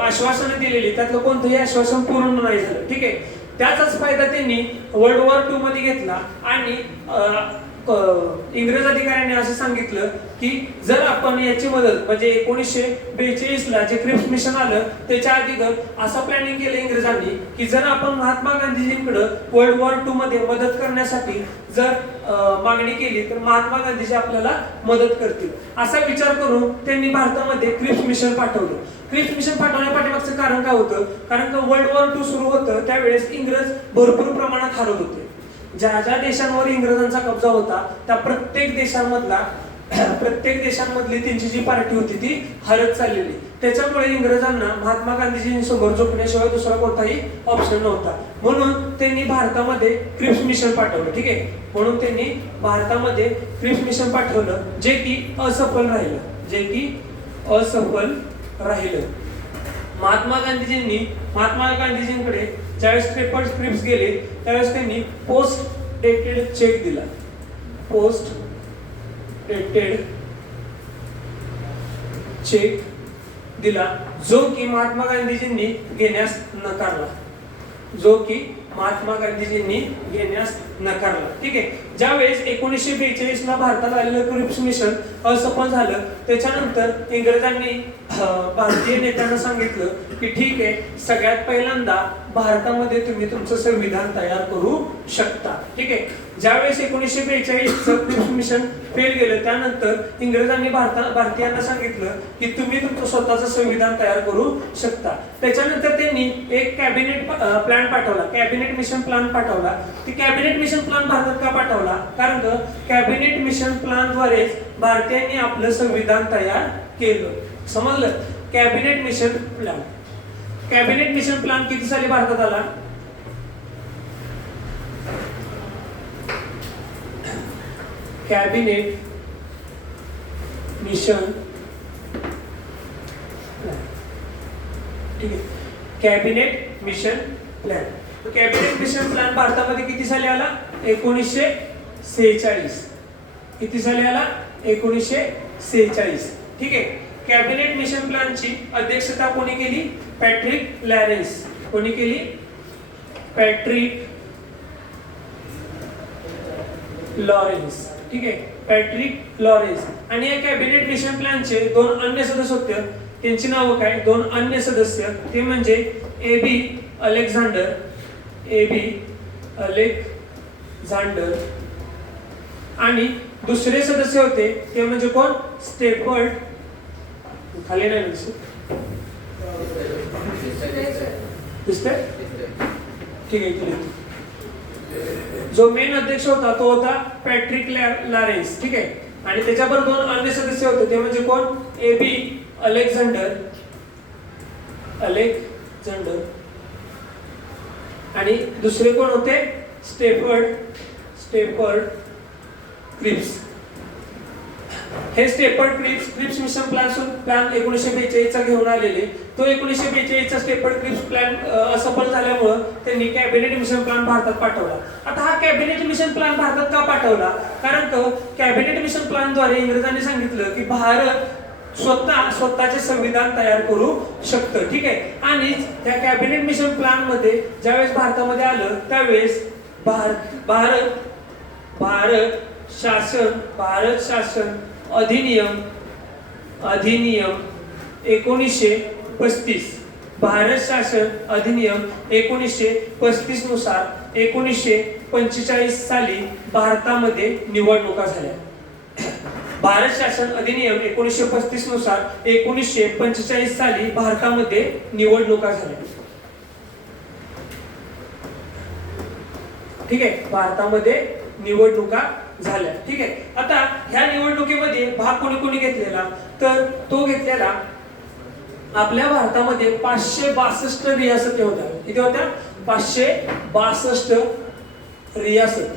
आश्वासनं दिलेली त्यातलं कोणतंही आश्वासन पूर्ण नाही झालं. ठीक आहे, त्याचाच फायदा त्यांनी वर्ल्ड वॉर 2 मध्ये घेतला आणि इंग्रज अधिकाऱ्यांनी असं सांगितलं की जर आपण याची मदत म्हणजे 1942 ला जे क्रिप्स मिशन आलं त्याच्या आधी असं प्लॅनिंग केलं इंग्रजांनी की जर आपण महात्मा गांधीजींकडे वर्ल्ड वॉर 2 मध्ये मदत करण्यासाठी जर मागणी केली तर महात्मा गांधीजी आपल्याला मदत करतील असा विचार करून त्यांनी भारतामध्ये क्रिप्स मिशन पाठवलं. क्रिप्स मिशन पाठवण्या पाठीमागचं कारण काय होतं? कारण का वर्ल्ड वॉर 2 सुरू होतं त्यावेळेस इंग्रज भरपूर प्रमाणात हरत होते. ज्या ज्या देशांवर इंग्रजांचा कब्जा होता त्या प्रत्येक देशांमधली त्यांची जी पार्टी होती ती हरत चाललेली. त्याच्यामुळे इंग्रजांना महात्मा गांधीजींसमोर झोपण्याशिवाय दुसरा कोणताही ऑप्शन नव्हता. म्हणून त्यांनी भारतामध्ये क्रिप्स मिशन पाठवलं. ठीक आहे, म्हणून त्यांनी भारतामध्ये क्रिप्स मिशन पाठवलं जे की असफल राहिलं. महात्मा गांधीजींकडे ज्यावेळेस स्टेफर्ड क्रिप्स गेले त्यावेळेस त्यांनी पोस्ट डेटेड चेक दिला. जो की महात्मा गांधीजींनी घेण्यास नकारला. ठीक आहे, ज्यावेळेस 1942 ला भारतात आलेलं क्रिप्स मिशन असफल झालं त्याच्यानंतर इंग्रजांनी भारतीय नेत्यांना सांगितलं की ठीक आहे सगळ्यात पहिल्यांदा भारतामध्ये तुम्ही तुमचं संविधान तयार करू शकता. ठीक आहे, ज्यावेळेस 1942चं क्रिप्स मिशन फेल गेलं, त्यानंतर इंग्रजांनी भारतीयांना सांगितलं की तुम्ही तुमचं स्वतःचं संविधान तयार करू शकता. त्याच्यानंतर त्यांनी एक कॅबिनेट प्लॅन पाठवला, कॅबिनेट मिशन प्लॅन पाठवला. ती कॅबिनेट मिशन प्लॅन भारतात का पाठवला? कारण कॅबिनेट मिशन प्लॅन द्वारेच भारतीयांनी आपलं संविधान तयार केलं. समजलं? Cabinet mission plan. Cabinet mission plan किती साली भारतात आला? कॅबिनेट मिशन, ठीक आहे, cabinet mission plan. Cabinet mission plan भारतामध्ये किती साली आला? 1946. किती साली आला? 1946. ठीक आहे. कॅबिनेट मिशन प्लॅनची अध्यक्षता कोणी केली? Patrick Lawrence. कोणी केली? Patrick Lawrence. ठीक आहे, पॅट्रिक लॉरेन्स. आणि या कॅबिनेट मिशन प्लॅनचे 2 अन्य सदस्य होते. त्यांची नावं काय? 2 अन्य सदस्य, ते म्हणजे एबी अलेक्झांडर. AB Alexander. आणि दुसरे सदस्य होते ते म्हणजे कोण? स्टेफर्ड. खाली नाही दिसतंय? ठीक आहे. जो मेन अध्यक्ष होता तो होता पॅट्रिक लॉरेन्स. ठीक आहे. आणि त्याच्याबरोबर 2 अन्य सदस्य होते ते म्हणजे कोण? A B Alexander. अलेक्झांडर. आणि दुसरे कोण होते? स्टेफर्ड. Stafford Cripps. हे स्टेफर्ड क्रिप्स मिशन प्लॅन 1942 चा घेऊन आलेले. तो 1942 चा स्टेफर्ड क्रिप्स प्लॅन असफल झाल्यामुळे त्यांनी कॅबिनेट मिशन प्लॅन भारतात पाठवला. आता हा कॅबिनेट मिशन प्लॅन भारतात का पाठवला? कारण कॅबिनेट मिशन प्लॅन द्वारे इंग्रजांनी सांगितलं की भारत स्वतःचे संविधान तयार करू शकतं. ठीक आहे. आणि त्या कॅबिनेट मिशन प्लॅन मध्ये ज्यावेळेस भारतामध्ये आलं त्यावेळेस भारत शासन अधिनियम 1935. भारत शासन अधिनियम 1935 नुसार 1945 साली भारतामध्ये निवडणुका झाल्या. भारत शासन अधिनियम 1935 नुसार 1945 साली भारतामध्ये निवडणुका झाल्या. ठीक आहे. भारतामध्ये निवडणुका झाल्या. ठीक आहे. आता ह्या निवडणुकीमध्ये भाग कोणी घेतलेला? तर तो घेतलेला आपल्या भारतामध्ये 562 रियासती होत्या. किती होत्या? 562 रियासत.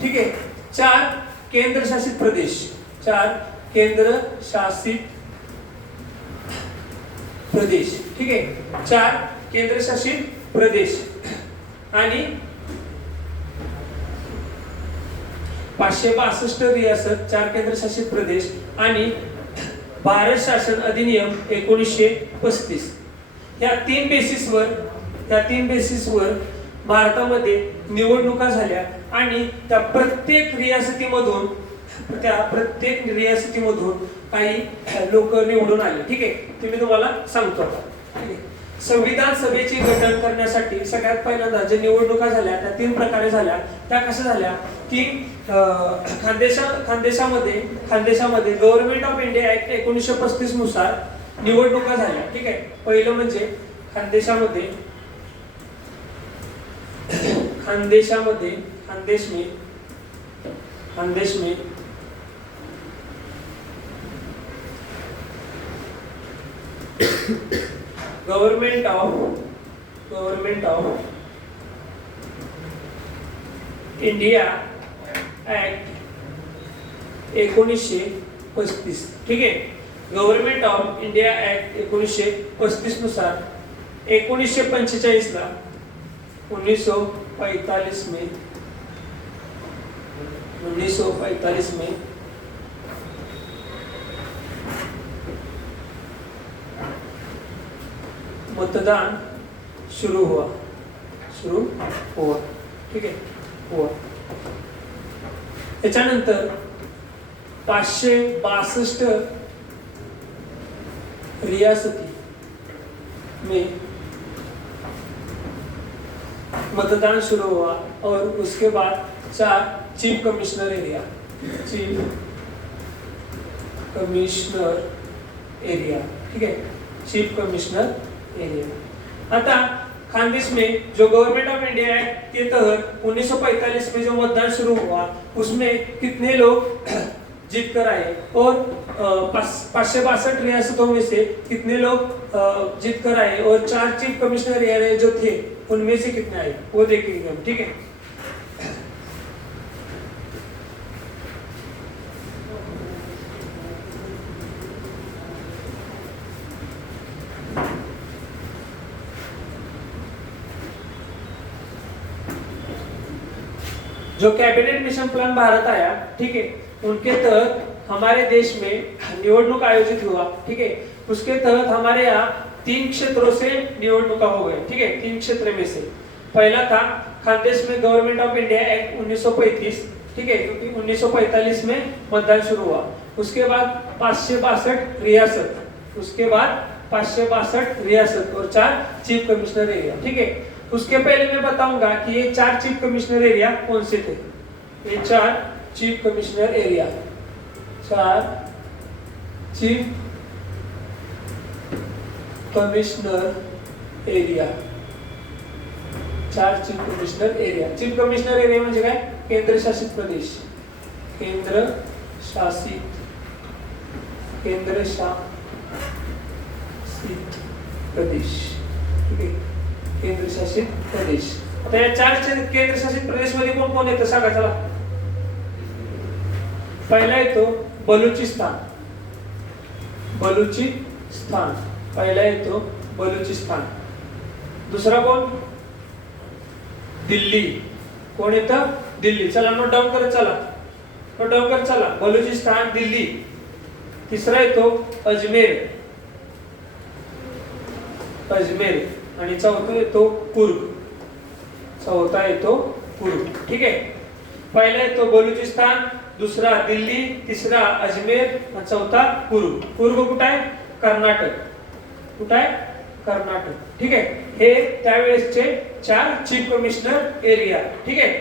ठीक आहे. 4 केंद्रशासित प्रदेश. 4 केंद्रशासित प्रदेश. ठीक आहे. 4 केंद्रशासित प्रदेश आणि 562 रियासत, 4 केंद्रशासित प्रदेश आणि भारत शासन अधिनियम 1935. या 3 बेसिसवर भारतामध्ये निवडणुका झाल्या. आणि त्या प्रत्येक रियासतीमधून काही लोक निवडून आले. ठीक आहे. ते मी तुम्हाला सांगतो. ठीक आहे. संविधान सभेचे गठन करण्यासाठी सगळ्यात पहिल्यांदा जे निवडणुका झाल्या त्या 3 प्रकारे झाल्या. त्या कशा झाल्या की खानदेशामध्ये गव्हर्नमेंट ऑफ इंडिया ऍक्ट 1935 नुसार निवडणुका झाल्या. ठीक आहे. पहिलं म्हणजे खानदेशामध्ये गव्हर्नमेंट ऑफ इंडिया ऍक्ट 1935. ठीक आहे. गव्हर्नमेंट ऑफ इंडिया ऍक्ट 1935 नुसार 1945 ला 1945 में मतदान शुरू हुआ. ठीक आहे. हुआ. त्याच्यानंतर 562 रियासती में मतदान शुरू हुआ और उसके बाद 4 chief commissioner area, chief commissioner area, ठीक है, चीफ कमिश्नर एरिया। आता खानदेश में जो गवर्नमेंट ऑफ इंडिया एक्ट के तहत 1945 में जो मतदान शुरू हुआ उसमें कितने लोग जीत कर आए और 562 रियासतों में से कितने लोग जीत कर आए और 4 चीफ कमिश्नर एरिया जो थे उनमें से कितने आए वो देखेंगे हम, ठीक है। जो कैबिनेट मिशन प्लान भारत आया, ठीक है, उनके तहत हमारे देश में निवडणूक आयोजित हुआ, ठीक है। उसके तहत हमारे यहाँ 3 क्षेत्रों से निवडणुका हो गए, ठीक है, 3 क्षेत्र में से पहला था खानदेश में गवर्नमेंट ऑफ इंडिया एक्ट 1935, ठीक है, क्योंकि 1945 में मतदान शुरू हुआ। उसके बाद 562 रियासत, उसके बाद 562 रियासत और 4 चीफ कमिश्नर एरिया, ठीक है। उसके पहले मैं बताऊंगा कि ये 4 चीफ कमिश्नर एरिया कौन से थे। ये 4 chief commissioner area, 4 chief commissioner area, 4 chief commissioner area. Chief commissioner area म्हणजे काय? केंद्र शासित प्रदेश, केंद्र शासित प्रदेश, ठीक आहे, केंद्र शासित प्रदेश। आता या 4 केंद्र शासित प्रदेश मध्ये कोण कोण येतं सांगा चला। पहिला येतो बलुचिस्तान, बलुचिस्तान पहिला येतो बलुचिस्तान। दुसरा कोण? दिल्ली, कोण येतं? दिल्ली। चला नोट डाऊन करत चला, नोट डाऊन करत चला, बलुचिस्तान, दिल्ली। तिसरा येतो अजमेर, अजमेर आणि चौथा येतो कुर्ग, चौथा येतो कुर्ग, ठीक आहे। पहिला येतो बलुचिस्तान, दुसरा दिल्ली, तिसरा अजमेर आणि चौथा कुर्ग। कुर्ग कुठे आहे? कर्नाटक, कुठे आहे? कर्नाटक, ठीक आहे। हे त्यावेळेसचे 4 चीफ कमिश्नर एरिया, ठीक आहे।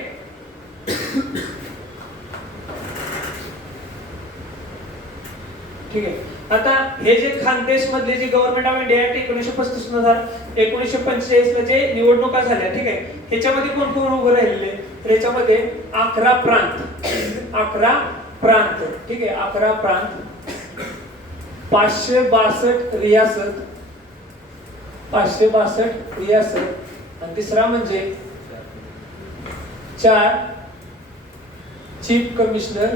ठीक आहे। आता हे जे खानदेश मधले जे गव्हर्नमेंट ऑफ इंडिया 1935 नुसार 1945 ला जे निवडणुका झाल्या, ठीक आहे, ह्याच्यामध्ये कोण कोण उभं राहिलेले? ह्याच्यामध्ये 11 प्रांत, 11 प्रांत, ठीक आहे, 11 प्रांत, 562 रियासत, 562 रियासत आणि तिसरा म्हणजे 4 चीफ कमिश्नर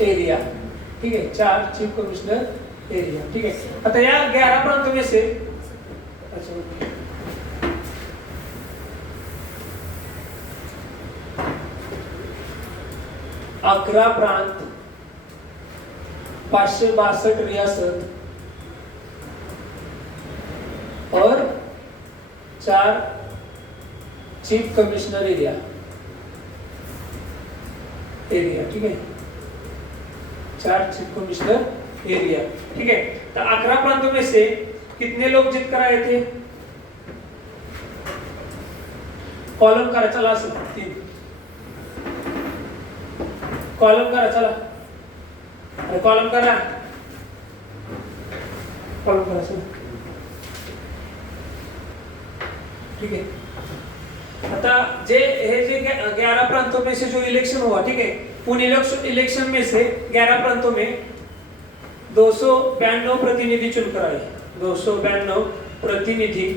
एरिया, ठीक है, 4 चीफ कमिश्नर एरिया, ठीक है। आता या 11 प्रांतों में से 11 प्रांत, 562 रियासत और 4 चीफ कमिश्नर एरिया, ठीक है, 4 चीफ कमिश्नर एरिया, ठीक है। तो 11 प्रांतों में से कितने लोग जीत कर आए थे? कॉलम करा चला, 3 कॉलम करा चला, अरे कॉलम करा, कॉलम करा चला, ठीक है। आता जे हे जे 11 प्रांतों में से जो इलेक्शन हुआ, ठीक है, उन इलेक्शन में से 11 प्रांतों में 292 प्रतिनिधि चुनकर आए, 292 प्रतिनिधि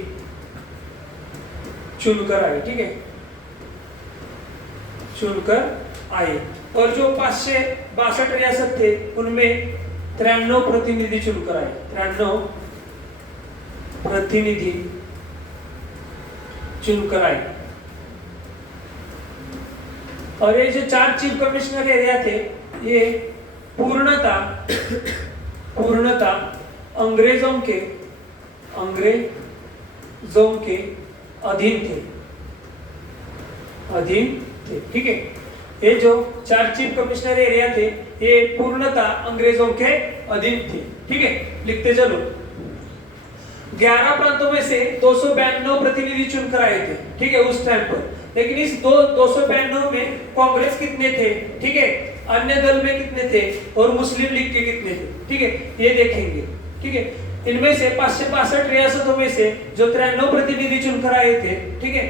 चुनकर आए, ठीक है, चुनकर आए। और जो 562 रियासत थे उनमें 93 प्रतिनिधि चुनकर आए, 93 प्रतिनिधि चुनकर आए। और ये जो 4 चीफ कमिश्नर एरिया थे ये पूर्णतः अंग्रेजों के अधीन थे, ठीक है। ये जो 4 चीफ कमिश्नर एरिया थे ये पूर्णतः अंग्रेजों के अधीन थे, ठीक है। लिखते चलो। 11 प्रांतों में से 292 प्रतिनिधि चुनकर आए थे, ठीक है, उस टाइम पर। लेकिन इस 292 में कांग्रेस कितने थे, ठीक है, अन्य दल में कितने थे और मुस्लिम लीग के कितने थे, ठीक है, ये देखेंगे, ठीक है। इनमें से 562 रियासतों में से जो 93 प्रतिनिधि चुनकर आए थे, ठीक है,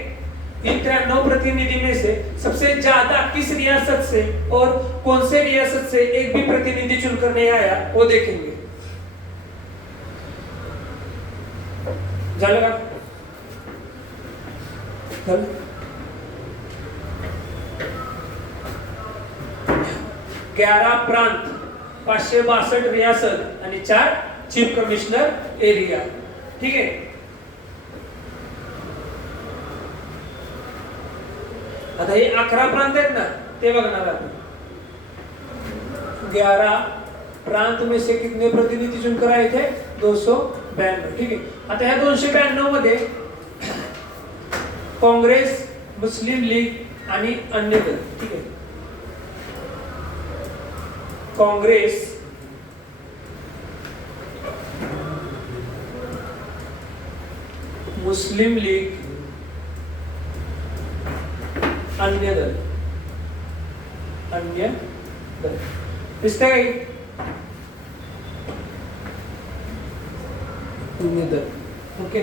इन 93 प्रतिनिधि में से सबसे ज्यादा किस रियासत से और कौन से रियासत से एक भी प्रतिनिधि चुनकर नहीं आया, वो देखेंगे। चलेगा? 11 प्रांत, 562 रियासत आणि 4 चीफ कमिशनर एरिया, ठीक आहे। आता हे 11 प्रांत आहेत ना, ते बघणार आपण। 11 प्रांत में से कितने प्रतिनिधि चुनकर आए थे? 292, ठीक है। आता ह्या 292 मध्ये काँग्रेस, मुस्लिम लीग आणि अन्य दल, ठीक आहे। काँग्रेस, मुस्लिम लीग, अन्य दल, अन्य दल, दिसतंय काही? अन्य दल, ओके।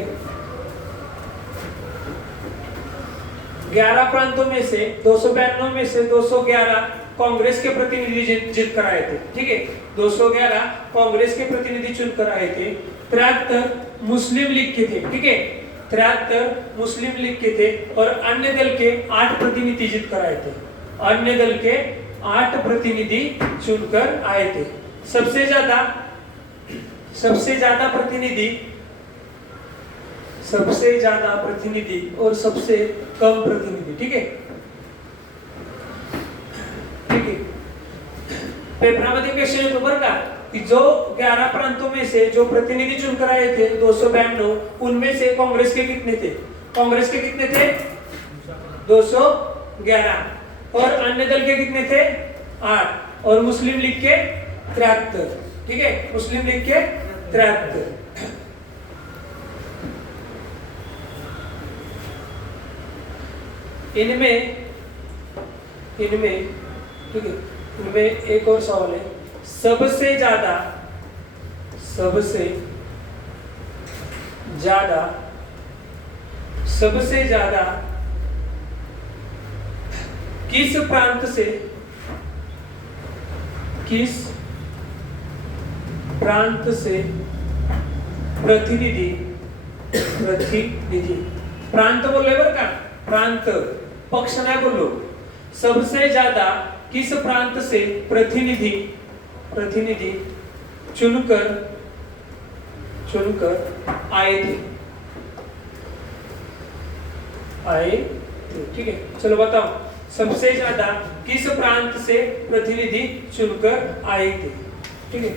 11 प्रांतों में से 292 में से 211 कांग्रेस के प्रतिनिधि जीत कर आए थे, ठीक है। 211 कांग्रेस के प्रतिनिधि चुनकर आए थे। 73 मुस्लिम लीग के थे, ठीक है, 73 मुस्लिम लीग के थे और अन्य दल के 8 प्रतिनिधि जीत कर आए थे। अन्य दल के 8 प्रतिनिधि चुनकर आए थे। सबसे ज्यादा प्रतिनिधि और सबसे कम प्रतिनिधि, ठीक है, ठीक है। पेपरामध्ये क्वेश्चन येतो बरं का कि जो 11 प्रांतों में से जो प्रतिनिधि चुनकर आए थे 292, उनमें से कांग्रेस के कितने थे? कांग्रेस के कितने थे? 211 और अन्य दल के कितने थे? 8 और मुस्लिम लीग के 73, ठीक है, मुस्लिम लीग के 73। इनमें ठीक है, इनमें एक और सवाल है। सबसे ज्यादा किस प्रांत से प्रतिनिधि प्रांत बोलले बरं का, प्रांत, पक्ष नाही बोललो। सबसे ज्यादा किस प्रांत से प्रतिनिधि चुनकर आए थे, ठीक है। चलो बताओ, सबसे ज्यादा किस प्रांत से प्रतिनिधि चुनकर आए थे, ठीक है।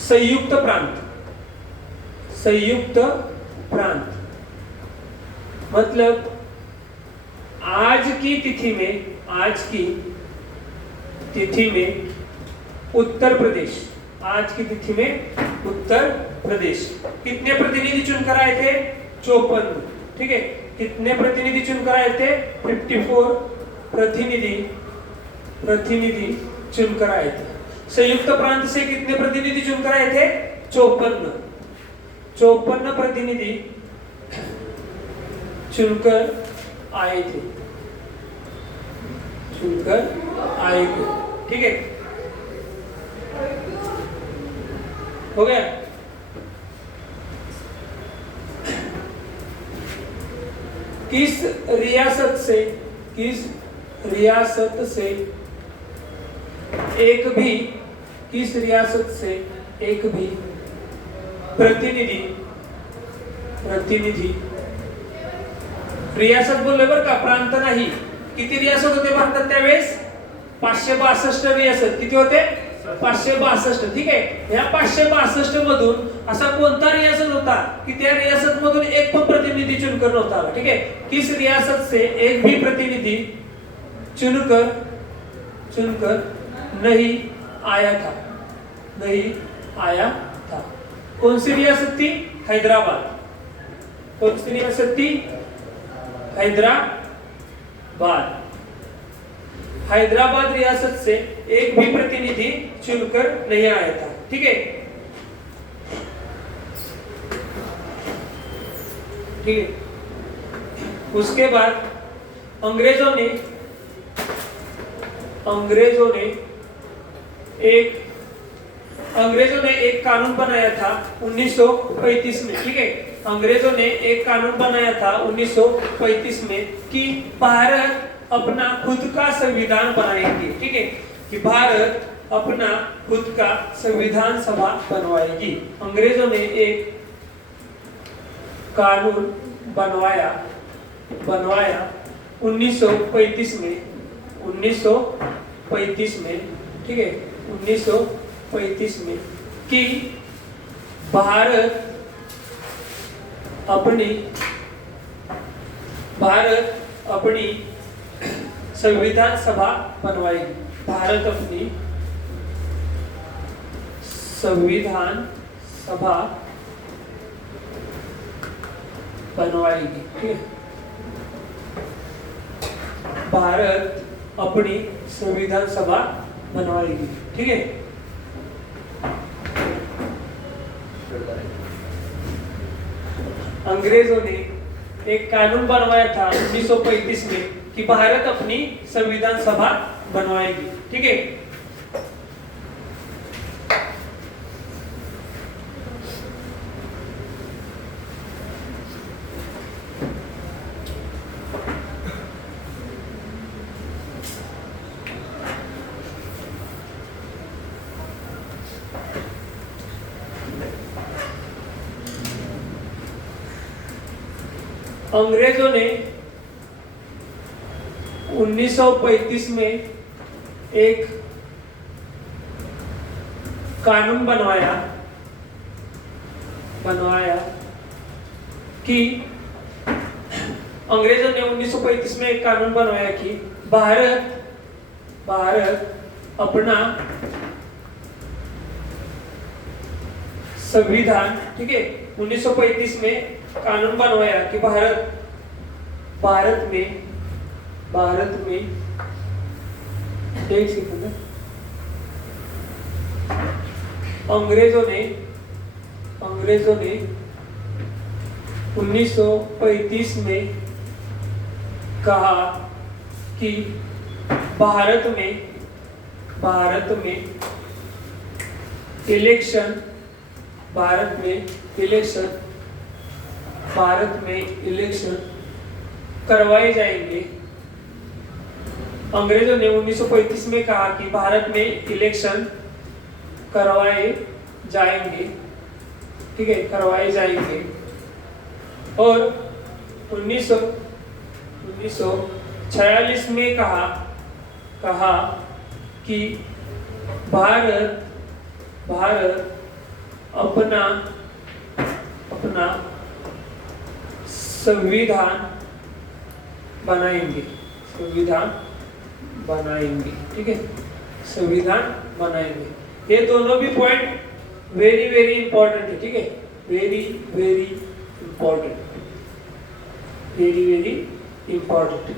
संयुक्त प्रांत मतलब आज की तिथि में उत्तर प्रदेश, आज की तिथि में उत्तर प्रदेश कितने प्रतिनिधि चुनकर आए थे? 54, ठीक है। कितने प्रतिनिधि चुनकर आए थे? 54 प्रतिनिधि चुनकर आए थे। संयुक्त प्रांत से कितने प्रतिनिधि चुनकर आए थे? 54 प्रतिनिधि चुनकर आए थे, ठीक है। हो गया? किस रियासत से एक भी प्रतिनिधि रियासत बोलले बरं का, प्रांत नाही। किती रियासत होते भारतात त्यावेळेस? 562 रियासत। किती होते? 562, ठीक आहे। या 562 मधून असा कोणता रियासत होता की त्या रियासत मधून एक पण प्रतिनिधि चुनकर नव्हता आला, ठीक है। किस रियासत से एक भी प्रतिनिधि चुनकर नहीं आया था, कौन सी रियासत थी? हैदराबाद. कोणती निवासती? हैदराबाद. हैदराबाद रियासत से एक भी प्रतिनिधि चुनकर नहीं आया था. ठीक है, ठीक है. उसके बाद अंग्रेजों ने एक कानून बनाया था 1935 में. ठीक है, अंग्रेजों ने एक कानून बनाया था 1935 में कि भारत अपना खुद का संविधान बनाएगी. ठीक है, कि भारत अपना खुद का संविधान सभा बनवाएगी. अंग्रेजों ने एक कानून बनवाया 1935 में. ठीक है, 1935 में कि भारत अपनी संविधान सभा बनवाएगी. भारत अपनी संविधान सभा बनवाएगी. ठीक है, भारत अपनी संविधान सभा बनवाएगी. ठीक है, अंग्रेजों ने एक कानून बनवाया था 1935 में कि भारत अपनी संविधान सभा बनवाएगी. ठीक है, अंग्रेजों ने 1935 में एक कानून बनवाया कि अंग्रेजों ने 1935 में एक कानून बनवाया कि भारत अपना संविधान. ठीक है, 1935 में कानून बनवाया कि भारत में एक सेकंड. अंग्रेजों ने 1935 में कहा कि भारत में इलेक्शन करवाए जाएंगे. अंग्रेजों ने 1935 में कहा कि भारत में इलेक्शन करवाए जाएंगे. ठीक है, करवाए जाएंगे. और 1946 में कहा कि भारत अपना संविधान बनाएंगे. ठीक है, संविधान बनाएंगे. ये दोनों भी पॉइंट वेरी वेरी इंपॉर्टेंट है. ठीक है, वेरी वेरी इंपॉर्टेंट.